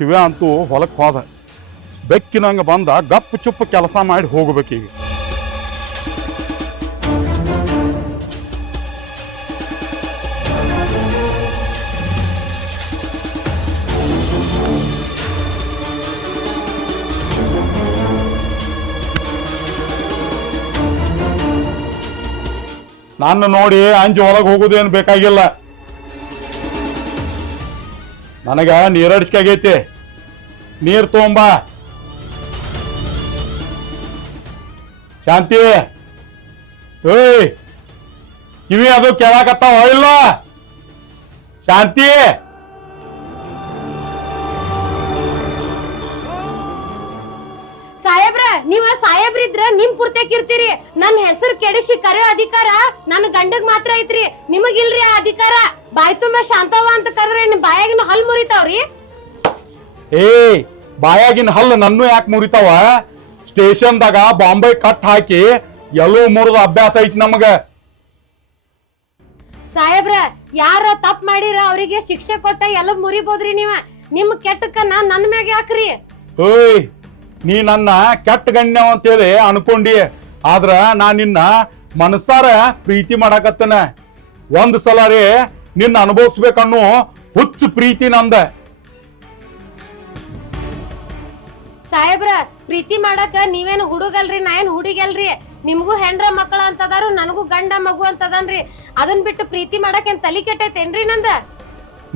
ಶಿವ ಅಂತೂ ಹೊಲಕ್ಕೆ ಹೋದ. ಬೆಕ್ಕಿನಂಗೆ ಬಂದ ಗಪ್ಪು ಚುಪ್ಪು ಕೆಲಸ ಮಾಡಿ ಹೋಗ್ಬೇಕೀಗ. ನಾನು ನೋಡಿ ಅಂಜಿ ಒಳಗೆ ಹೋಗೋದೇನು ಬೇಕಾಗಿಲ್ಲ. ನನಗ ನೀರಡಿಸ್ಕಾಗೈತಿ, ನೀರು ತಗೊಂಬ. ಶಾಂತಿ, ಏಯ್ ಕಿವಿ ಅದು ಕೇಳಾಕತ್ತಾವ ಇಲ್ಲ? ಶಾಂತಿ, ಸಾಹೇಬ್ರ ನೀವ ಸಾಹೇಬ್ರಿದ್ರ ನಿಮ್ ಪೂರ್ತಿಯಾಕಿರ್ತೀರಿ. ನನ್ ಹೆಸರು ಕೆಡಿಸಿ ಕರೆಯೋ ಅಧಿಕಾರ ನನ್ ಗಂಡಗ್ ಮಾತ್ರ ಐತ್ರಿ, ನಿಮಗಿಲ್ರಿ ಆ ಅಧಿಕಾರ. ಬಾಯ್ ತುಂಬಾ ಶಾಂತವ ಅಂತ ಕರೆದ್ರೆ ನಿಮ್ ಬಾಯಾಗಿನ ಹಲ್ ಮುರಿತಾವ್ರಿ. ಬಾಯಾಗಿನ ಹಲ್ಲು ನನ್ನೂ ಯಾಕೆ ಮುರಿತಾವ? ಸ್ಟೇಷನ್ದಾಗ ಬಾಂಬೆ ಕಟ್ ಹಾಕಿ ಎಲ್ಲೋ ಮುರಿದ ಅಭ್ಯಾಸ ಐತಿ ನಮಗ. ಸಾಹೇಬ್ರ ಯಾರ ತಪ್ಪು ಮಾಡಿರ ಅವರಿಗೆ ಶಿಕ್ಷೆ ಕೊಟ್ಟ ಎಲ್ಲ ಮುರಿಬೋದ್ರಿ ನೀವ. ನಿಮ್ ಕೆಟ್ಟಕನ್ನ ನನ್ ಮ್ಯಾಗ ಯಾಕ್ರಿ? ಓಯ್, ನೀ ನನ್ನ ಕೆಟ್ಟ ಗಣ್ಯ ಅಂತೇಳಿ ಅನ್ಕೊಂಡಿ, ಆದ್ರ ನಾ ನಿನ್ನ ಮನಸ್ಸಾರ ಪ್ರೀತಿ ಮಾಡಾಕತ್ತನ. ಒಂದ್ ಸಲ ರೀ ನಿನ್ನ ಅನುಭವಿಸ್ಬೇಕನ್ನು ಹುಚ್ಚು ಪ್ರೀತಿ ನಂದ. ಸಾಹೇಬ್ರ ಪ್ರೀತಿ ಮಾಡಕ ನೀವೇನು ಹುಡುಗಲ್ರಿ, ನಾ ಏನ್ ಹುಡುಗಲ್ರಿ. ನಿಮ್ಗೂ ಹೆಂಡ್ರ ಮಕ್ಕಳ ಅಂತದಾರು, ನನಗೂ ಗಂಡ ಮಗು ಅಂತದನ್ರಿ. ಅದನ್ ಬಿಟ್ಟು ಪ್ರೀತಿ ಮಾಡಕ್ ಏನ್ ತಲಿ ಕೆಟ್ಟೈತೇನ್ರಿ ನಂದ?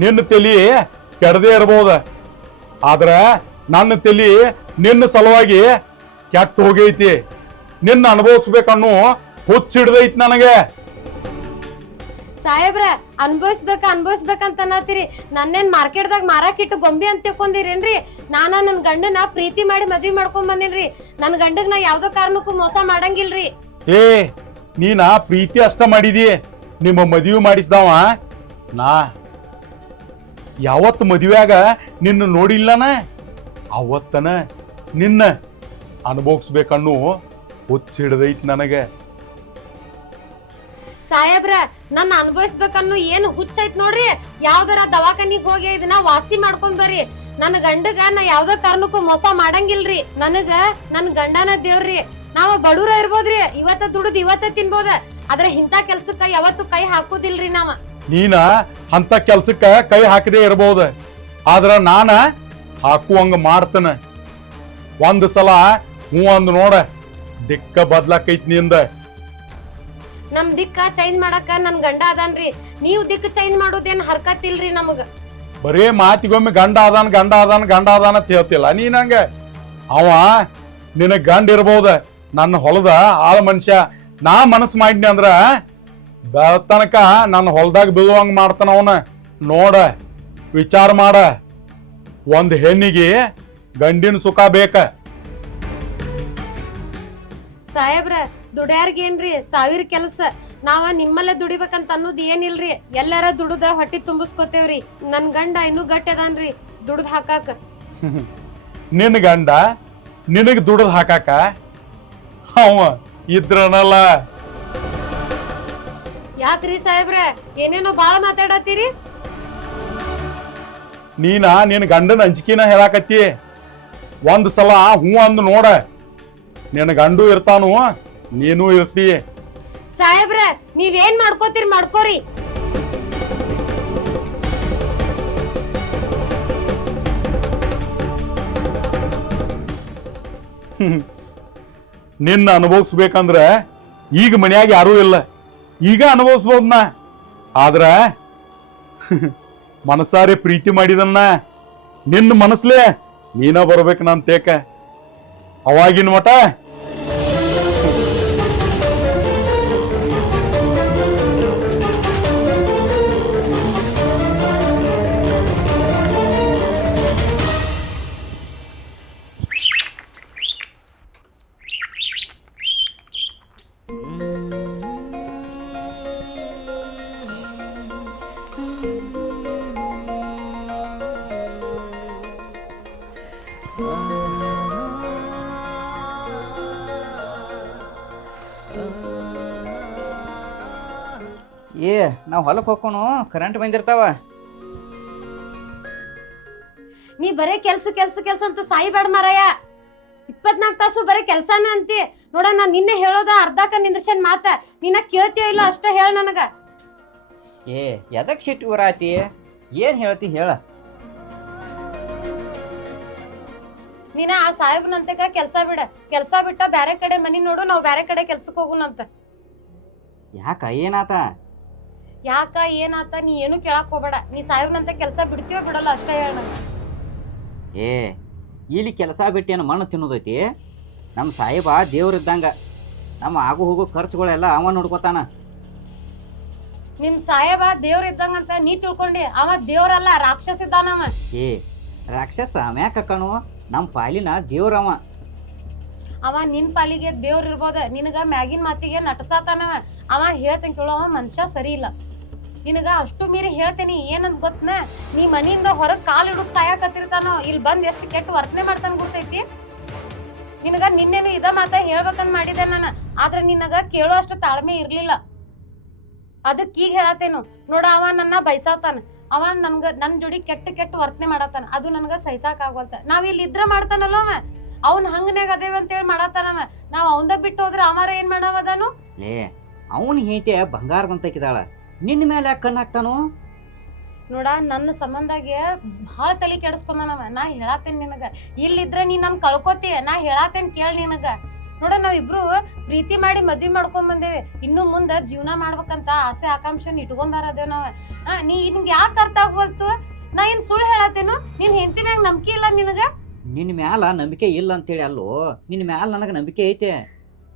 ನಿನ್ನ ತಲಿ ಕೆಡದೇ ಇರ್ಬೋದ, ಆದ್ರ ನನ್ನ ತಲಿ ನಿನ್ನ ಸಲುವಾಗಿ ಕೆಟ್ಟ ಹೋಗೈತಿ. ನಿನ್ನ ಅನುಭವಿಸ್ಬೇಕನ್ನು ಹುಚ್ಚಿಡ್ದೈತಿ ನನಗೆ. ಸಾಹೇಬ್ರ ಅನ್ಭವಿಸ್ಬೇಕಂತ ಅನ್ನತ್ತೀರಿ. ನನ್ನೇನ್ ಮಾರ್ಕೆಟ್ದಾಗ ಮಾರಾಕಿಟ್ಟು ಗೊಂಬಿ ಅಂತ ತಿಳ್ಕೊಂಡಿರೇನ್ರಿ? ನಾನ ನನ್ ಗಂಡನ ಪ್ರೀತಿ ಮಾಡಿ ಮದ್ವಿ ಮಾಡ್ಕೊಂಡ್ ಬಂದಿನ್ರಿ. ನನ್ ಗಂಡಗ್ ನಾ ಯಾವ್ದೋ ಕಾರಣಕ್ಕೂ ಮೋಸ ಮಾಡಂಗಿಲ್ರಿ. ನೀನ ಪ್ರೀತಿ ಅಷ್ಟ ಮಾಡಿದಿ, ನಿಮ್ಮ ಮದುವೆ ಮಾಡಿಸ್ದವ ನಾ. ಯಾವತ್ತು ಮದುವೆಯಾಗ ನಿನ್ನ ನೋಡಿಲ್ಲನ ಅವತ್ತನ ನಿನ್ನ ಅನುಭವಿಸ್ಬೇಕನ್ನು ಹುಚ್ಚಿಡ್ದೈತಿ ನನಗೆ. ಸಾಹೇಬ್ರ ನನ್ನ ಅನುಭವಿಸ್ಬೇಕನ್ನು ಏನು ಹುಚ್ಚೈತ್ ನೋಡ್ರಿ. ಯಾವ್ದಾರ ದವಾಖಾನಿಗ್ ಹೋಗಿ ಇದನ್ನ ವಾಸಿ ಮಾಡ್ಕೊಂಡ್ ಬರ್ರಿ. ನನ್ ಗಂಡಗ ನಾ ಯಾವ್ದೋ ಕಾರಣಕ್ಕೂ ಮೋಸ ಮಾಡಂಗಿಲ್ರಿ. ನನಗ ನನ್ ಗಂಡನ ದೇವ್ರಿ. ನಾವ ಬಡೂರ ಇರ್ಬೋದ್ರಿ, ಇವತ್ತ ದುಡಿದ್ ಇವತ್ತ ತಿನ್ಬೋದ, ಆದ್ರೆ ಇಂತ ಕೆಲ್ಸಕ್ಕ ಯಾವತ್ತು ಕೈ ಹಾಕುದಿಲ್ರಿ ನಾವ. ನೀನ ಅಂತ ಕೆಲ್ಸಕ್ಕ ಕೈ ಹಾಕದೇ ಇರ್ಬೋದ, ಆದ್ರ ನಾನ ಹಾಕುವಂಗ ಮಾಡ್ತನ. ಒಂದ್ ಸಲ ಹೂ ಅಂದ್ ನೋಡ, ದಿಕ್ಕ ಬದ್ಲಾಕೈತಿ ನಿಂದ. ನಮ್ ದಿಕ್ಕ ಚೇಂಜ್ ಮಾಡಕ ನನ್ ಗಂಡ ಅದನ್ರಿ. ನೀವ್ ದಿಕ್ಕ ಚೇಂಜ್ ಮಾಡೋದೇನ್ ಹರ್ಕತ್ತಿಲ್ರಿ ನಮಗ. ಬರೇ ಮಾತಿಗೊಮ್ಮೆ ಗಂಡ ಅದಾನ ಅಂತ ಹೇಳ್ತಿಲ್ಲ ನೀ ನಂಗ. ಅವ ನಿನಗ ಗಂಡ ಇರ್ಬೋದ, ನನ್ನ ಹೊಲದ ಆಳ ಮನುಷ್ಯ. ನಾ ಮನಸ್ ಮಾಡಿನಿ ಅಂದ್ರ ಬೆಳತನಕ ನನ್ನ ಹೊಲದಾಗ ಬೀಳುವಂಗ ಮಾಡ್ತಾನ ಅವನ. ನೋಡ, ವಿಚಾರ ಮಾಡ. ಒಂದ್ ಹೆಣ್ಣಿಗೆ ಗಂಡಿನ ಸುಖ ಬೇಕ. ಸಾಹೇಬ್ರ ದುಡ್ಯಾರ್ಗೇನ್ರಿ 1000 ಕೆಲಸ. ನಾವ ನಿಮ್ಮಲ್ಲೇ ದುಡಿಬೇಕಂತ ಅನ್ನೋದು ಏನಿಲ್ರಿ. ಎಲ್ಲಾರ ದುಡುದ ಹೊಟ್ಟಿ ತುಂಬಿಸ್ಕೊತೇವ್ರಿ. ನನ್ ಗಂಡ ಇನ್ನೂ ಗಟ್ಟಿ ಅದಾನ್ರಿ ದುಡ್ದ್ ಹಾಕಾಕ. ನಿನ್ನ ಗಂಡ ನಿನಗ್ ದುಡ್ದ್ ಹಾಕಾಕ ಅವ ಇದ್ರನಲ್ಲ. ಯಾಕ್ರಿ ಸಾಹೇಬ್ರ ಏನೇನೋ ಬಾಳ ಮಾತಾಡತ್ತೀರಿ? ನೀನ ನಿನ್ ಗಂಡನ ಅಂಜಿಕಿನ ಹೇಳಾಕತ್ತಿ. ಒಂದ್ ಸಲ ಹೂ ಅಂದ್ ನೋಡ, ನಿನ್ನ ಗಂಡು ಇರ್ತಾನು, ನೀನು ಇರ್ತಿ. ಸಾಹೇಬ್ರ ನೀವೇನ್ ಮಾಡ್ಕೋತೀರಿ ಮಾಡ್ಕೋರಿ. ನಿನ್ನ ಅನುಭವಿಸ್ಬೇಕಂದ್ರ ಈಗ ಮನ್ಯಾಗ ಯಾರೂ ಇಲ್ಲ, ಈಗ ಅನುಭವಿಸ್ಬೋದ್ನ. ಆದ್ರ ಮನಸಾರೆ ಪ್ರೀತಿ ಮಾಡಿದನ್ನ ನಿನ್ನ ಮನಸ್ಲೇ ನೀನ ಬರ್ಬೇಕು ನನ್ ತೇಕ. ಅವಾಗಿನ ಮಠ ನಾವು ಹೊಲಕ್ಕೆ ಹೋಗೋಣ, ಕರೆಂಟ್ ಬಂದಿರ್ತಾವ. ನೀ ಬರೇ ಕೆಲ್ಸ ಕೆಲ್ಸ ಕೆಲ್ಸ ಅಂತ ಸಾಯಿಬೇಡ ಮಾರಾಯ. 24 ತಾಸು ಬರೇ ಕೆಲ್ಸಾನ ಅಂತಿ ನೋಡ. ನಾನ್ ನಿನ್ನೆ ಹೇಳೋದ ಅರ್ಧಕ್ಕ ನಿಂದ್ರಶನ್ ಮಾತ ನಿನ್ನ ಕೇಳ್ತೀಯೋ ಇಲ್ಲ ಅಷ್ಟ ಹೇಳ ನನಗ. ಏ ಎದಕ್ ಸಿಟ್ಟು ಬರಾತಿ? ಏನ್ ಹೇಳ್ತಿ ಹೇಳ. ನೀನ ಆ ಸಾಹೇಬ್ನಂತಕ ಕೆಲ್ಸ ಬಿಡ. ಕೆಲ್ಸ ಬಿಟ್ಟ ಬ್ಯಾರೆ ಕಡೆ ಮನಿ ನೋಡು, ನಾವ್ ಬ್ಯಾರೆ ಕಡೆ ಕೆಲ್ಸಕ್ ಹೋಗುನಂತ. ಯಾಕ ಏನಾತ? ಯಾಕ ಏನಾತ ನೀ ಏನು ಕೇಳಕ್ ಹೋಗ್ಬೇಡ. ನೀ ಸಾಹೇಬ್ನಂತ ಕೆಲ್ಸ ಬಿಡ್ತೀವೋ ಬಿಡಲ್ಲ ಅಷ್ಟ ಹೇಳ ನಂಗ. ಏ ಇಲ್ಲಿ ಕೆಲಸ ಬಿಟ್ಟೇನು ಮಣ್ಣು ತಿನ್ನೋದೈತಿ? ನಮ್ಮ ಸಾಹೇಬ ದೇವ್ರಿದ್ದಂಗ. ನಮ್ಮ ಆಗು ಹೋಗು ಖರ್ಚುಗಳೆಲ್ಲ ಅವ ನೋಡ್ಕೋತಾನ. ನಿಮ್ ಸಾಹೇಬ ದೇವ್ರ ಇದ್ದಂಗಂತ ನೀ ತಿಳ್ಕೊಂಡಿ. ಅವ ದೇವ್ರಲ್ಲ, ರಾಕ್ಷಸ ಇದ್ದಾನವ. ಏ ರಾಕ್ಷಸ ಮ್ಯಾಕಕ್ಕನು, ನಮ್ಮ ಪಾಲಿನ ದೇವ್ರವ. ಅವ ನಿನ್ ಪಾಲಿಗೆ ದೇವ್ರ ಇರ್ಬೋದ, ನಿನಗ ಮ್ಯಾಗಿನ ಮಾತಿಗೆ ನಟಸಾತಾನವ. ಅವ ಹೇಳ್ತೇನೆ ಕೇಳೋ, ಅವ ಮನುಷ್ಯ ಸರಿ ಇಲ್ಲ. ನಿನಗ ಅಷ್ಟು ಮೀರಿ ಹೇಳ್ತೇನಿ ಏನಂತ ಗೊತ್ತನ, ನೀ ಮನಿಯಿಂದ ಹೊರಗ್ ಕಾಲ್ ಇಡುದ್ ಕಾಯಕತ್ತಿರ್ತಾನೋ, ಇಲ್ಲಿ ಬಂದ್ ಎಷ್ಟು ಕೆಟ್ಟ ವರ್ತನೆ ಮಾಡ್ತಾನ ಗೊತ್ತೈತಿ ನಿನಗ. ನಿನ್ನೇನು ಇದ ಮಾತ ಹೇಳ್ಬೇಕಂತ ಮಾಡಿದೆ ನಾನು, ಆದ್ರೆ ನಿನಗ ಕೇಳೋ ಅಷ್ಟು ತಾಳ್ಮೆ ಇರ್ಲಿಲ್ಲ. ಅದಕ್ಕೆ ಈಗ ಹೇಳತ್ತೇನು ನೋಡ. ಅವ ನನ್ನ ಬೈಸಾತಾನ. ಅವ ನನ್ ಜೋಡಿ ಕೆಟ್ಟ ಕೆಟ್ಟ ವರ್ತನೆ ಮಾಡತ್ತಾನ. ಅದು ನನ್ಗ ಸಹಿಸಾಕ್ ಆಗವಲ್ತ. ನಾವ್ ಇಲ್ಲಿ ಇದ್ರ ಮಾಡ್ತಾನಲ್ಲ ಅವ, ಅವ್ನ್ ಹಂಗನ್ಯಾಗ ಅದೇವ ಅಂತೇಳಿ ಮಾಡತ್ತಾನವ. ನಾವ್ ಅವಂದ ಬಿಟ್ಟು ಹೋದ್ರ ಅವಾರ ಏನ್ ಮಾಡವದಾನು? ಲೇ ಅವನ್ ಹೇಂಟೆ ಬಂಗಾರದಂತಕಿದಾಳ, ನಿನ್ನ ಮೇಲೆ ಯಾಕೆ ಕಣ್ಣು ಹಾಕ್ತಾನು? ನೋಡ, ನನ್ನ ಸಂಬಂಧಾಗೆ ಭಾಳ ತಲೆ ಕೆಡಿಸ್ಕೊಂಡನವ. ನಾ ಹೇಳತ್ತೇನೆ ನಿನಗ, ಇಲ್ಲಿದ್ರ ನೀ ನನ್ ಕಳ್ಕೊತೀಯ. ನಾ ಹೇಳತ್ತೇನೆ ಕೇಳಿ ನಿನಗ. ನೋಡ, ನಾವಿಬ್ರು ಪ್ರೀತಿ ಮಾಡಿ ಮದ್ವಿ ಮಾಡ್ಕೊಂಡ್ ಬಂದೇವಿ. ಇನ್ನು ಮುಂದ ಜೀವನ ಮಾಡ್ಬೇಕಂತ ಆಸೆ ಆಕಾಂಕ್ಷೆ ಇಟ್ಕೊಂಡಾರ ಅದೇವ್ ನಾವ. ನೀ ನಿನ್ಗೆ ಯಾಕೆ ಅರ್ಥ ಆಗ್ಬೋಲ್ತು? ನಾ ಏನ್ ಸುಳ್ಳು ಹೇಳತ್ತೇನು? ನೀನ್ ಹೆಂಡತಿ ಮ್ಯಾಗ ನಂಬಿಕೆ ಇಲ್ಲ ನಿನಗ? ನಿನ್ನ ಮ್ಯಾಲ ನಂಬಿಕೆ ಇಲ್ಲ ಅಂತೇಳಿ ಅಲ್ಲೋ, ನಿನ್ನ ಮ್ಯಾಲ ನನಗೆ ನಂಬಿಕೆ ಐತೆ.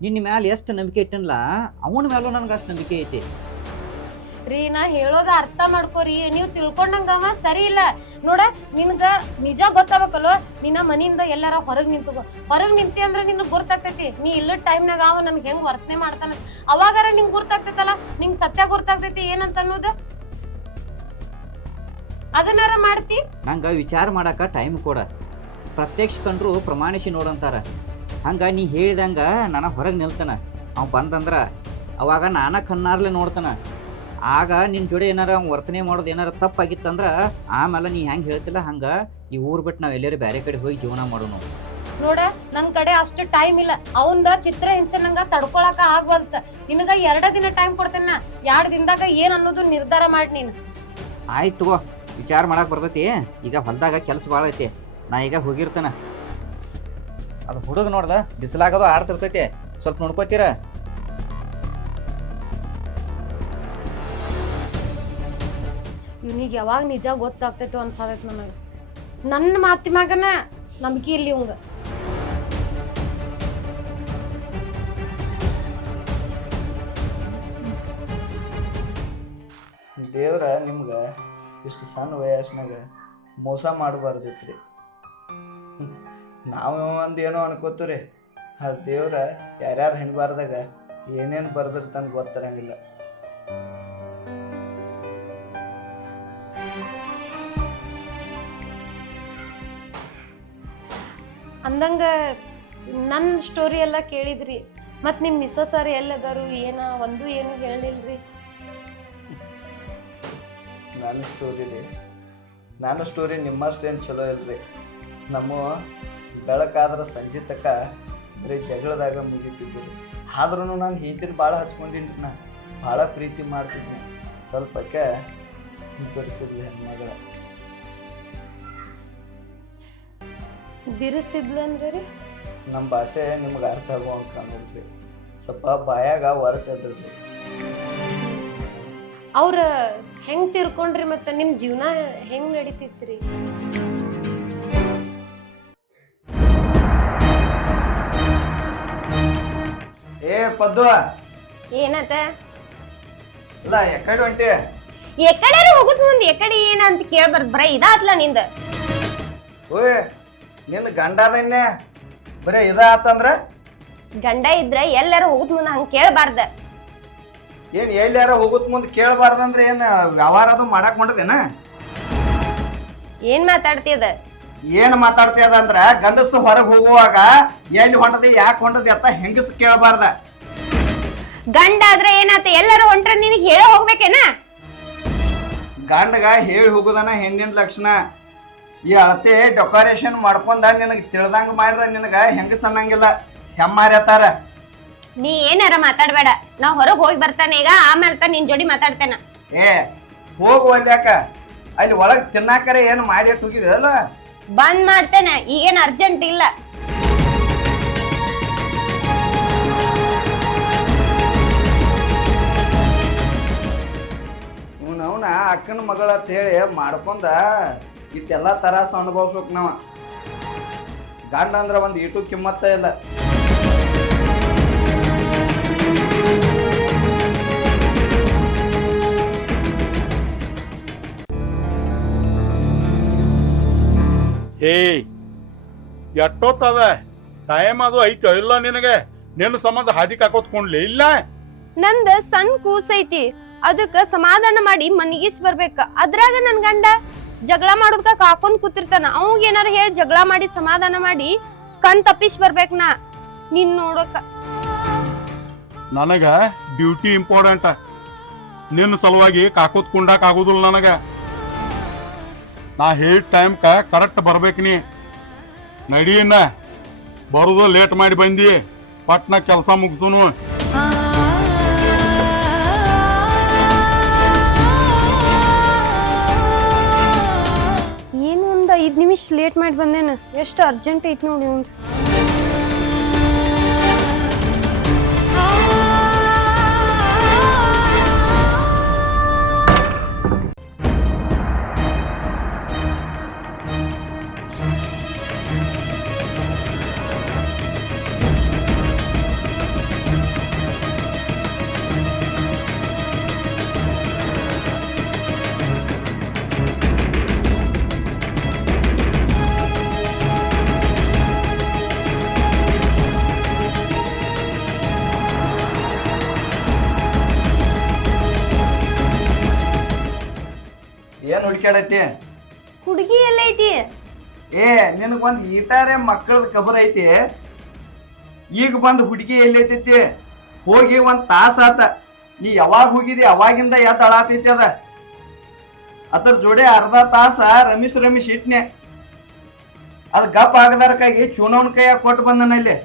ನಿನ್ನ ಮ್ಯಾಲ ಎಷ್ಟು ನಂಬಿಕೆ ಇಟ್ಟನಲ್ಲ, ಅವನ ಮ್ಯಾಲೂ ನನಗೆ ಅಷ್ಟು ನಂಬಿಕೆ ಐತಿ ರೀ. ನಾ ಹೇಳೋದ ಅರ್ಥ ಮಾಡ್ಕೋರಿ. ನೀವು ತಿಳ್ಕೊಂಡಂಗ ಅವ ಸರಿ ಇಲ್ಲ. ನೋಡ, ನಿನ್ಗ ನಿಜ ಗೊತ್ತಾಗಬೇಕಲ್ವ. ನಿನ್ನ ಮನಿಯಿಂದ ಎಲ್ಲಾರ ಹೊರಗ್ ನಿಂತುಕೋ. ಹೊರಗ್ ನಿಂತಿ ಅಂದ್ರ ನಿನಗ್ ಗುರ್ತಾಗ್ತೈತಿ ನೀ ಇಲ್ಲದ ಟೈಮ್ನಾಗ ಅವ ನನ್ಗೆ ಹೆಂಗ್ ವರ್ತನೆ ಮಾಡ್ತಾನ. ಅವಾಗಾರ ನಿಂಗ್ ಗುರ್ತಾಗ್ತೈತಲ್ಲ, ನಿಂಗ್ ಸತ್ಯ ಗುರ್ತಾಗ್ತೈತಿ ಏನಂತ ಅನ್ನೋದು. ಅದನ್ನಾರ ಮಾಡ್ತಿ? ನಂಗೆ ವಿಚಾರ ಮಾಡಾಕ ಟೈಮ್ ಕೊಡ. ಪ್ರತ್ಯಕ್ಷ ಕಂಡ್ರು ಪ್ರಮಾಣಿಸಿ ನೋಡಂತಾರ. ಹಂಗ ನೀ ಹೇಳಿದಂಗ ನಾನು ಹೊರಗೆ ನಿಲ್ತಾನ. ಅವ್ ಬಂದಂದ್ರ ಅವಾಗ ನಾನ ಕಣ್ಣಾರ್ಲೆ ನೋಡ್ತಾನ. ಆಗ ನಿನ್ನ ಜೋಡಿ ಏನಾರ ವರ್ತನೆ ಮಾಡೋದು ಏನಾರ ತಪ್ಪಾಗಿತ್ತಂದ್ರ ಆಮೇಲೆ ನೀ ಹೆಂಗೆ ಹೇಳ್ತಿಲ್ಲ ಹಂಗ ಈ ಊರ್ ಬಿಟ್ಟು ನಾವ್ ಎಲ್ಲರೂ ಬೇರೆ ಕಡೆ ಹೋಗಿ ಜೀವನ ಮಾಡೋಣ. ನೋಡ, ನನ್ ಕಡೆ ಅಷ್ಟು ಟೈಮ್ ಇಲ್ಲ. ಅವಂದ ಚಿತ್ರ ಹಿಂಸೆ ನಂಗ ತಡ್ಕೊಳಕ ಆಗ್ವಲ್ತ. ನಿನಗ 2 ದಿನ ಟೈಮ್ ಕೊಡ್ತೇನ. 2 ದಿನದಾಗ ಏನ್ ಅನ್ನೋದು ನಿರ್ಧಾರ ಮಾಡಿ ನೀನು. ಆಯ್ತು, ವಿಚಾರ ಮಾಡಕ್ ಬರ್ತೈತಿ. ಈಗ ಹೊಲ್ದಾಗ ಕೆಲಸ ಭಾಳ ಐತಿ, ನಾ ಈಗ ಹೋಗಿರ್ತಾನ. ಅದು ಹುಡುಗ ನೋಡ್ದ ಬಿಸಿಲಾಗದು ಆಡ್ತಿರ್ತೈತಿ, ಸ್ವಲ್ಪ ನೋಡ್ಕೋತೀರ. ಇವನಿಗೆ ಯಾವಾಗ ನಿಜ ಗೊತ್ತಾಗ್ತೈತೋ ಅನ್ಸಾದೈತಿ ನನಗ. ನನ್ನ ಮಾತಿ ಮ್ಯಾಗನ ನಂಬಿಕೆ ಇಲ್ಲಿ ಇವಂಗ. ದೇವ್ರ ನಿಮ್ಗೆ ಇಷ್ಟು ಸಣ್ಣ ವಯಸ್ಸಿನಾಗ ಮೋಸ ಮಾಡಬಾರ್ದಿತ್ರಿ. ನಾವು ಒಂದು ಏನೋ ಅನ್ಕೋತೀರಿ, ಆ ದೇವ್ರ ಯಾರ್ಯಾರು ಹೆಣ್ಬಾರ್ದಾಗ ಏನೇನು ಬರ್ದಿರ್ತಾನೆ ಗೊತ್ತಿರಂಗಿಲ್ಲ. ಅಂದಂಗ ನನ್ನ ಸ್ಟೋರಿ ಎಲ್ಲ ಕೇಳಿದ್ರಿ. ಮತ್ ನಿಮ್ ಮಿಸ್ಸಸ್ ಸರ್ ಎಲ್ಲದಾರು ಏನ ಒಂದು ಏನು ಹೇಳಿಲ್ರಿ? ನನ್ನ ಸ್ಟೋರಿ ನಿಮ್ಮಷ್ಟೇನು ಚಲೋ ಇಲ್ರಿ. ನಮ್ಮ ಬೆಳಕಾದ್ರೆ ಸಂಜೆ ತಕ್ಕ ಬರೀ ಜಗಳದಾಗ ಮುಗಿತಿದ್ರಿ. ಆದ್ರೂ ನಾನು ಹಿಂದಿನ ಭಾಳ ಹಚ್ಕೊಂಡಿನಿ. ನಾ ಭಾಳ ಪ್ರೀತಿ ಮಾಡ್ತಿದ್ನಿ. ಸ್ವಲ್ಪಕ್ಕೆ ಬಿಡಿಸಿದ್ಲಿ ಹೆಣ್ಮಗಳ. ಬಿರುಸಿದ್ಲಂದ್ರಿ? ನಮ್ಮ ಭಾಷೆ ನಿಮ್ಗೆ ಅರ್ಥ ಆಗುವಂಗೆ ಕಾಣಲ್ರಿ. ಸ್ವಲ್ಪ ಬಾಯಾಗ ಹೊರಟದ್ರಿ. ಅವ್ರ ಹೆಂಗ್ ತಿರ್ಕೊಂಡ್ರಿ? ಮತ್ತೆ ನಿಮ್ ಜೀವನ ಹೆಂಗ್ ನಡೀತಿತ್ರಿ? ಏ ಪದ್ದು, ಏನತ? ಇಲ್ಲ ಎಕಡೆ ಹೊಂಟಿ? ಎಕಡೆ ಹೋಗುತ್ ಮುಂದೆ ಎಕಡೆ ಏನಂತ ಕೇಳ್ಬಾರ್ದು. ಬರ ಇದಾತ್ಲ ನಿಂದ. ಓಯ್, ನಿನ್ನ ಗಂಡದನ್ನೇ ಬರೀ ಇದ ಆತಂದ್ರ ಗಂಡ ಇದ್ರ ಎಲ್ಲಾರು ಹೋಗುತ್ ಮುಂದೆ ಹಂಗ ಕೇಳ್ಬಾರ್ದ. ಏನ್ ಎಲ್ಲಾರ ಹೋಗುತ್ ಮುಂದೆ ಕೇಳಬಾರ್ದಂದ್ರೆ ಏನ್ ವ್ಯವಹಾರ ಅದು ಮಾಡಕ್ ಮಾಡದೇನ? ಏನ್ ಮಾತಾಡ್ತಿದ? ಏನ್ ಮಾತಾಡ್ತಿಯದ ಅಂದ್ರ ಗಂಡಸ ಹೊರಗೆ ಹೋಗುವಾಗ ಎಲ್ಲಿ ಹೊಂಟದಿ ಯಾಕೆ ಹೊಂಟದಿ ಅಂತ ಹೆಂಗಸ್ ಕೇಳಬಾರ್ದ. ಗಂಡ ಆದ್ರೆ ಏನಾತ? ಎಲ್ಲಾರು ಹೊಂಟ್ರ ನಿನಗೆ ಹೇಳ ಹೋಗ್ಬೇಕೇನ? ಗಂಡಗ ಹೇಳಿ ಹೋಗುದನ ಹೆಣ್ಣಿನ ಲಕ್ಷಣ. ಈ ಅಳತೆ ಡೆಕೋರೇಷನ್ ಮಾಡ್ಕೊಂಡ ನಿನಗೆ ತಿಳ್ದಂಗ ಮಾಡ್ರ ನಿನಗ ಹೆಂಗಸ್ ಅನ್ನಂಗಿಲ್ಲ ಹೆಮ್ಮಾರ್ಯತಾರ. ನೀ ಏನಾರ ಮಾತಾಡ್ಬೇಡ, ನಾ ಹೊರಗ್ ಹೋಗಿ ಬರ್ತಾನೆ ಈಗ, ಆಮೇಲೆ ನಿನ್ ಜೋಡಿ ಮಾತಾಡ್ತೇನ. ಏ ಹೋಗು ಅಲ್ಯಾಕ, ಅಲ್ಲಿ ಒಳಗ್ ತಿನ್ನಾಕರೆ ಏನು ಮಾಡಿ ಹೋಗಿದಲ್ಲ. ಬಂದ್ ಮಾಡ್ತೇನೆ, ಈಗೇನ್ ಅರ್ಜೆಂಟ್ ಇಲ್ಲ. ಅವನ ಅಕ್ಕನ ಮಗಳ ಅಂತ ಹೇಳಿ ಮಾಡ್ಕೊಂಡ ಇಟ್ಟೆಲ್ಲ ತರಾಸ ಅನುಭವಿಸ್ಬೇಕು ನಾವ. ಗಂಡ ಅಂದ್ರ ಒಂದ್ ಈಟು ಕಿಮ್ಮತ್ತ ಇಲ್ಲ. ಏಯ್ ಎಷ್ಟೊತ್ತದ ಟೈಮ್ ಅದು ಐತೋ ಇಲ್ಲ ನಿನಗೆ? ನಿನ್ನ ಸಂಬಂಧ ಹಾದಿ ಕಾಕೋತ್ಕೊಂಡ್ಲಿ ಇಲ್ಲ? ನಂದ ಸಣ್ಣ ಕೂಸೈತಿ, ಅದಕ್ಕ ಸಮಾಧಾನ ಮಾಡಿ ಮನಿಗಿಸ್ ಬರ್ಬೇಕ. ಅದ್ರಾಗ ನನ್ ಗಂಡ ಜಗಳ ಮಾಡೋದ್ಕ ಕಾಕೊಂಡ್ ಕೂತಿರ್ತಾನ. ಅವಂಗ ಏನಾರ ಹೇಳಿ ಜಗಳ ಮಾಡಿ ಸಮಾಧಾನ ಮಾಡಿ ಕಣ್ ತಪ್ಪಿಸ್ ಬರ್ಬೇಕ. ನಾ ನಿನ್ ನೋಡಕ ನನಗ ಡ್ಯೂಟಿ ಇಂಪಾರ್ಟೆಂಟ್. ನಿನ್ನ ಸಲುವಾಗಿ ಕಾಕೋತ್ ಕುಂಡಾಕ್ ಆಗುದಿಲ್ಲ ನನಗ. ನಾ ಹೇಳಿದ ಟೈಮ್ಕ ಕರೆಕ್ಟ್ ಬರ್ಬೇಕು. ನೀ ನಡಿಯನ್ನ ಬರುದು ಲೇಟ್ ಮಾಡಿ ಬಂದಿ, ಪಟ್ನ ಕೆಲಸ ಮುಗಿಸುನು. ಏನು ಒಂದ್ 5 ನಿಮಿಷ ಲೇಟ್ ಮಾಡಿ ಬಂದೇನ. ಎಷ್ಟು ಅರ್ಜೆಂಟ್ ಐತಿ ನೋಡಿ ಇವ್ನ್. ಏನ್ ಹುಡುಕ್ಯಾಡೈತಿ? ಹುಡುಗಿ ಎಲ್ಲೈತಿ? ಏ ನಿನಗೊಂದ್ ಈಟಾರೆ ಮಕ್ಕಳದ ಕಬರ್ ಐತಿ. ಈಗ ಬಂದ್ ಹುಡುಗಿ ಎಲ್ಲೈತೈತಿ? ಹೋಗಿ ಒಂದ್ ತಾಸ ಆತ. ನೀ ಯಾವಾಗ ಹೋಗಿದಿ ಅವಾಗಿಂದ ಎದ್ದು ಅಳಾತೈತಿ ಅದ. ಅದ್ರ ಜೋಡಿ ಅರ್ಧ ತಾಸ ರಮಿಸ್ ಇಟ್ನೆ. ಅದ್ ಗಪ್ ಆಗದಾರಕ್ಕಾಗಿ ಚೂನವನ್ ಕೈಯಾಗ ಕೊಟ್ಟು ಬಂದನ ಇಲ್ಲಿ.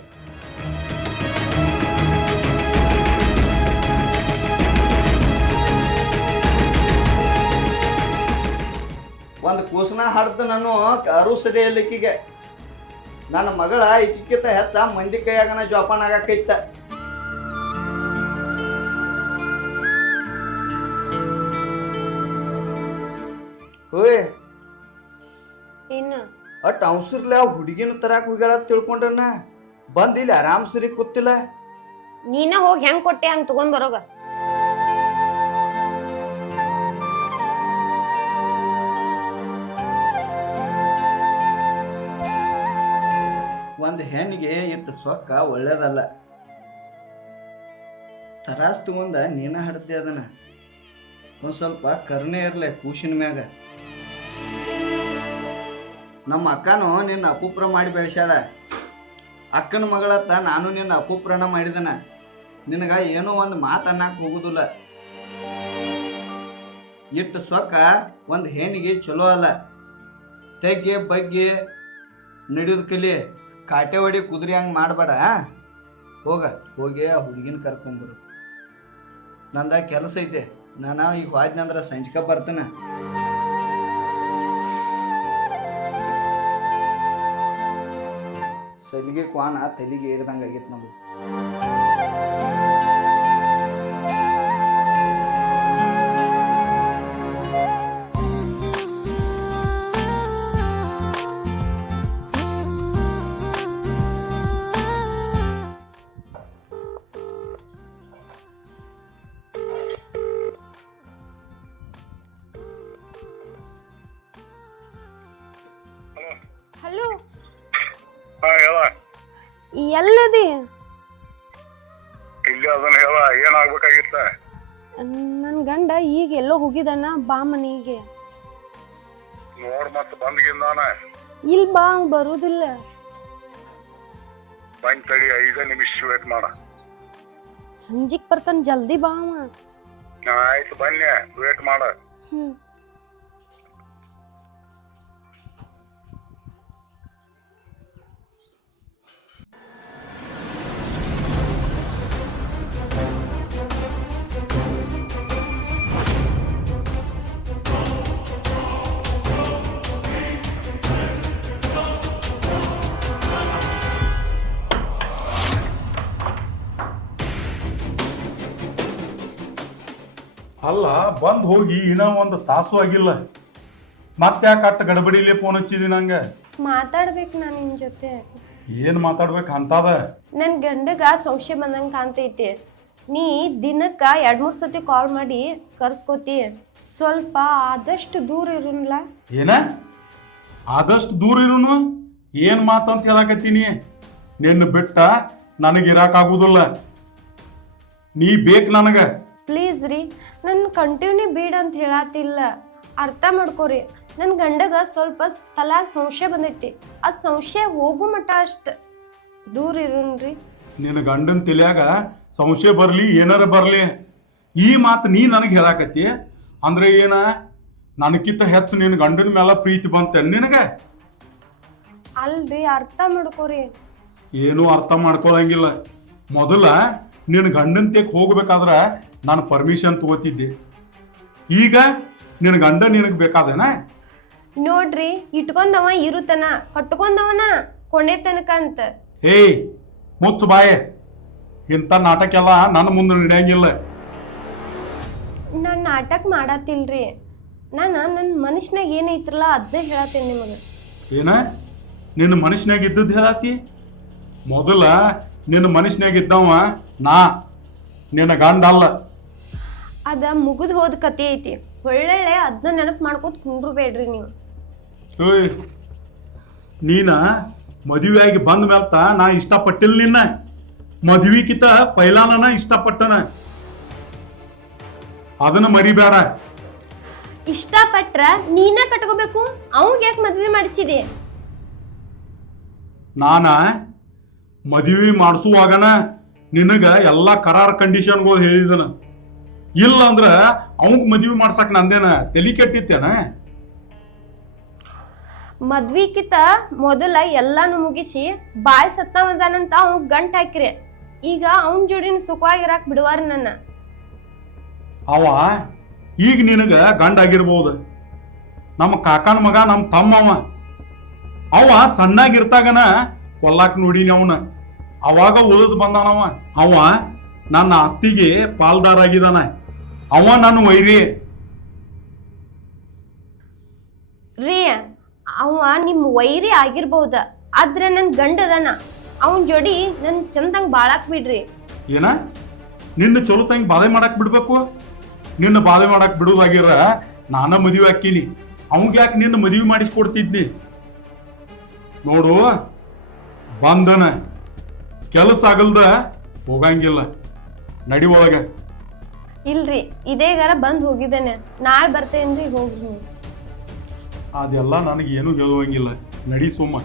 ಒಂದು ಕೂಸನ ಹಾಡ್ದು ನಾನು ಅರು ಸರಿ ಇಲ್ಲಿಕ್ಕಿಗೆ. ನನ್ನ ಮಗಳ ಈಕಿಕ್ಕಿಂತ ಹೆಚ್ಚ ಮಂದಿ ಕೈಯಾಗನ ಜೋಪಾನ ಆಗಾಕೈತ. ಹೋಯ್ ಇನ್ನ ಅಟ್ ಅವಸರ್ಲೆ ಹುಡುಗಿನ ತರಾಕ್ ಹೋಗ್ಯಾಳ ತಿಳ್ಕೊಂಡನ. ಬಂದ್ ಇಲ್ಲಿ ಆರಾಮ್ ಸರಿ ಕೂತಿಲ್ಲ. ನೀನ ಹೋಗಿ ಹೆಂಗ್ ಕೊಟ್ಟೆ ಹಂಗ್ ತಗೊಂಡ್ ಬರೋಗ. ಒಂದ್ ಹೆಣ್ಣಿಗೆ ಇಟ್ಟು ಸೊಕ್ಕ ಒಳ್ಳೇದಲ್ಲ. ತರಾಸ್ ತಗೊಂಡ ನೀನ ಹಡ್ದೆ ಅದನ್ನ. ಒಂದ್ ಸ್ವಲ್ಪ ಕರುಣೆ ಇರ್ಲೆ ಕೂಸಿನ ಮ್ಯಾಗ. ನಮ್ಮ ಅಕ್ಕನು ನಿನ್ನ ಅಪುಪ್ರ ಮಾಡಿ ಬೆಳೆಸ್ಯಾಳ. ಅಕ್ಕನ ಮಗಳತ್ತ ನಾನು ನಿನ್ನ ಅಪುಪ್ರನ ಮಾಡಿದನ. ನಿನಗ ಏನೋ ಒಂದು ಮಾತು ಅನ್ನಕ್ ಹೋಗುದಿಲ್ಲ. ಇಟ್ಟು ಸೊಕ್ಕ ಒಂದು ಹೆಣ್ಣಿಗೆ ಚಲೋ ಅಲ್ಲ. ತೆಗ್ಗೆ ಬಗ್ಗೆ ನಡೆಯೋದು ಕಲಿ. ಕಾಟೆ ಹೊಡಿ ಕುದುರೆ ಹಂಗೆ ಮಾಡಬೇಡ. ಹೋಗಿ ಆ ಹುಡುಗಿನ ಕರ್ಕೊಂಬರು. ನಂದ ಕೆಲಸ ಐತೆ. ನಾನು ಈಗ ಹೋದ್ನಂದ್ರೆ ಸಂಜಿಕ ಬರ್ತೇನೆ. ಸಲಿಗೆ ಕ್ವಾಣ ತಲೆಗೆ ಏರಿದಂಗೆ ಆಗೈತೆ ನಮಗೆ. ಹಲೋ, ಎಲ್ಲದಿ? ಇಲ್ಲಿ ಅದನ್ನ ಹೇಳ, ಏನಾಗ್ಬೇಕಾಗಿತ್ತ? ನನ್ ಗಂಡ ಈಗ ಎಲ್ಲೋ ಹೋಗಿದಾನ, ಬಾ ಮನೆಗೆ. ನೋಡ್ ಮತ್ ಬಂದ್ಗಿಂದಾನ ಇಲ್ ಬಾ, ಬರುದಿಲ್ಲ. ಬಂದ್ ತಡಿ, 5 ನಿಮಿಷ ವೇಟ್ ಮಾಡ. ಸಂಜಿಕ್ ಬರ್ತಾನ, ಜಲ್ದಿ ಬಾ ಅವ. ಆಯ್ತು ಬನ್ನಿ, ವೇಟ್ ಮಾಡ. ಅಲ್ಲ ಬಂದ್ ಹೋಗಿ ಇನ್ನೂ ಒಂದು ತಾಸು ಆಗಿಲ್ಲ ಮತ್ತೆ ಯಾಕೆ ಅಟ್ಟ ಗಡಬಡಿಲಿ ಫೋನ್ ಹಚ್ಚಿದಿ ನಂಗೆ ಮಾತಾಡ್ಬೇಕು ನಾನು ನಿನ್ ಜೊತೆ. ಏನ್ ಮಾತಾಡ್ಬೇಕು ಅಂತದ? ನನ್ ಗಂಡಗ ಸಂಶಯ ಬಂದಂಗ ಕಾಣ್ತೈತಿ. ನೀ ದಿನಕ್ಕ 2-3 ಸತಿ ಕಾಲ್ ಮಾಡಿ ಕರ್ಸ್ಕೋತಿ. ಸ್ವಲ್ಪ ಆದಷ್ಟು ದೂರ ಇರೋನ್ಲ. ಏನ ಆದಷ್ಟು ದೂರ ಇರುನು? ಏನ್ ಮಾತಂತ ಹೇಳಕತ್ತೀನಿ? ನಿನ್ನ ಬಿಟ್ಟ ನನಗೆ ಇರಾಕಾಗುದಿಲ್ಲ. ನೀ ಬೇಕು ನನಗ. ಪ್ಲೀಸ್ ರೀ, ನನ್ನ ಕಂಟಿನ್ಯೂ ಬೀಡ್ ಅಂತ ಹೇಳತ್ತಿಲ್ಲ, ಅರ್ಥ ಮಾಡ್ಕೋರಿ. ನನ್ನ ಗಂಡಗ ಸ್ವಲ್ಪ ತಲಾಗ ಸಂಶಯ ಬಂದೈತಿ. ಆ ಸಂಶಯ ಹೋಗು ಮಟ್ಟ ಅಷ್ಟ ದೂರ ಇರೋನ್ರಿ. ನಿನ್ನ ಗಂಡನ ತಲೆಯಾಗ ಸಂಶಯ ಬರ್ಲಿ ಏನಾರ ಬರ್ಲಿ, ಈ ಮಾತು ನೀ ನನಗೆ ಹೇಳಾಕತ್ತಿ ಅಂದ್ರೆ ಏನ? ನನಗಿಂತ ಹೆಚ್ಚು ನಿನ್ನ ಗಂಡನ ಮೇಲೆ ಪ್ರೀತಿ ಬಂತೆ ನಿನಗ? ಅಲ್ರಿ, ಅರ್ಥ ಮಾಡ್ಕೋರಿ. ಏನೂ ಅರ್ಥ ಮಾಡ್ಕೋದಂಗಿಲ್ಲ. ಮೊದಲ ನಿನ್ನ ಗಂಡನ ತೆಕ್ ಹೋಗ್ಬೇಕಾದ್ರ ನಾನು ಪರ್ಮಿಷನ್ ತಗೋತಿದ್ದೆ. ಈಗ ನಿನ್ನ ಗಂಡ ನಿನಗೆ ಬೇಕಾದೇನ? ನೋಡ್ರಿ, ಇಟ್ಕೊಂಡವ ಇರುತನ, ಕಟ್ಕೊಂಡವನ ಕೊನೆ ತನಕ ಅಂತ. ಏಯ್ ಮುಚ್ಚು ಬಾಯೆ, ಇಂಥ ನಾಟಕ ಎಲ್ಲ ನನ್ನ ಮುಂದೆ ನಡೆಯಂಗಿಲ್ಲ. ನಾನು ನಾಟಕ ಮಾಡತ್ತಿಲ್ರಿ. ನಾನು ನನ್ನ ಮನುಷ್ಯನಾಗ ಏನೈತ್ರಲ್ಲ ಅದನ್ನೇ ಹೇಳತ್ತೇನೆ ನಿಮಗೆ. ಏನ ನಿನ್ನ ಮನುಷ್ಯನಾಗ ಇದ್ದದ್ದು ಹೇಳತ್ತಿ? ಮೊದಲ ನಿನ್ನ ಮನುಷ್ಯನಾಗ ಇದ್ದವ ನಾ, ನಿನ್ನ ಗಂಡ ಅಲ್ಲ. ಅದ ಮುಗಿದು ಹೋದ ಕತೆ ಐತಿ. ಒಳ್ಳೆ ಅದನ್ನ ನೆನಪು ಮಾಡ್ಕೋತ ಕುಂಡ್ರಬೇಡ್ರಿ ನೀವು. ಏಯ್ ನೀನ ಮದುವೆಯಾಗಿ ಬಂದ ಮೇಲ್ತ ನಾ ಇಷ್ಟಪಟ್ಟಿಲ್ಲ ನಿನ್ನ. ಮದುವೆಕಿತ ಪೈಲಾನ ಇಷ್ಟಪಟ್ಟನ, ಅದನ್ನ ಮರಿಬೇಡ. ಇಷ್ಟಪಟ್ರ ನೀನ ಕಟ್ಕೋಬೇಕು. ಅವಂಗ ಯಾಕೆ ಮದ್ವೆ ಮಾಡಿಸಿದೆ? ನಾನ ಮದುವೆ ಮಾಡಿಸುವಾಗನ ನಿನಗ ಎಲ್ಲ ಕರಾರ್ ಕಂಡೀಷನ್ಗಳು ಹೇಳಿದನ. ಇಲ್ಲ ಅಂದ್ರ ಅವಂಗ ಮದುವೆ ಮಾಡ್ಸಕ್ ನಂದೇನ ತಲೆ ಕೆಟ್ಟಿತ್ತೇನ? ಮದ್ವಿಕಿತ ಮೊದಲ ಎಲ್ಲಾನು ಮುಗಿಸಿ ಬಾಯ್ ಸತ್ತವಂದಾನಂತ ಅವ್ನ್ ಗಂಟ್ ಹಾಕ್ರಿ. ಈಗ ಅವನ್ ಜೋಡಿನ ಸುಖವಾಗಿರಾಕ್ ಬಿಡುವಾರ ನನ್ನ. ಅವ ಈಗ ನಿನಗ ಗಂಡ ಆಗಿರ್ಬೋದು. ನಮ್ಮ ಕಾಕನ ಮಗ ನಮ್ಮ ತಮ್ಮವ. ಅವ ಸಣ್ಣಾಗಿರ್ತಾಗನ ಕೊಲ್ಲಾಕ್ ನೋಡಿನಿ ಅವನ. ಅವಾಗ ಉಳಿದು ಬಂದಾನವ. ಅವ ನನ್ನ ಆಸ್ತಿಗೆ ಪಾಲ್ದಾರ ಆಗಿದಾನ. ಅವ ನನ್ನ ವೈರಿ ರೀ. ಅವ ನಿಮ್ ವೈರಿ ಆಗಿರ್ಬಹುದ, ಆದ್ರೆ ನನ್ ಗಂಡ ಅದಾನ. ಅವನ್ ಜೋಡಿ ನನ್ ಚಂದಂಗ್ ಬಾಳಾಕ್ ಬಿಡ್ರಿ. ಏನ ನಿನ್ನ ಚಲೋ ತಂಗಿ ಬಾಧೆ ಮಾಡಕ್ ಬಿಡ್ಬೇಕು? ನಿನ್ನ ಬಾಧೆ ಮಾಡಕ್ ಬಿಡುದಾಗಿರ ನಾನ ಮದುವೆ ಹಾಕಿನಿ. ಅವಂಗ ಯಾಕೆ ನಿನ್ನ ಮದುವೆ ಮಾಡಿಸ್ಕೊಡ್ತಿದ್ನಿ? ನೋಡು, ಬಂದನ ಕೆಲಸ ಆಗಲ್ದ ಹೋಗಂಗಿಲ್ಲ. ನಡಿ ಒಳಗ. ಇಲ್ರಿ, ಇದೇಗಾರ ಬಂದ್ ಹೋಗಿದ್ದೇನೆ. ನಾಳೆ ಬರ್ತೇನ್ರಿ, ಹೋಗ್ರಿ ನೀವು. ಅದೆಲ್ಲ ನನಗೇನು ಹೇಳುವಂಗಿಲ್ಲ. ನಡಿ ಸುಮ್ಮ.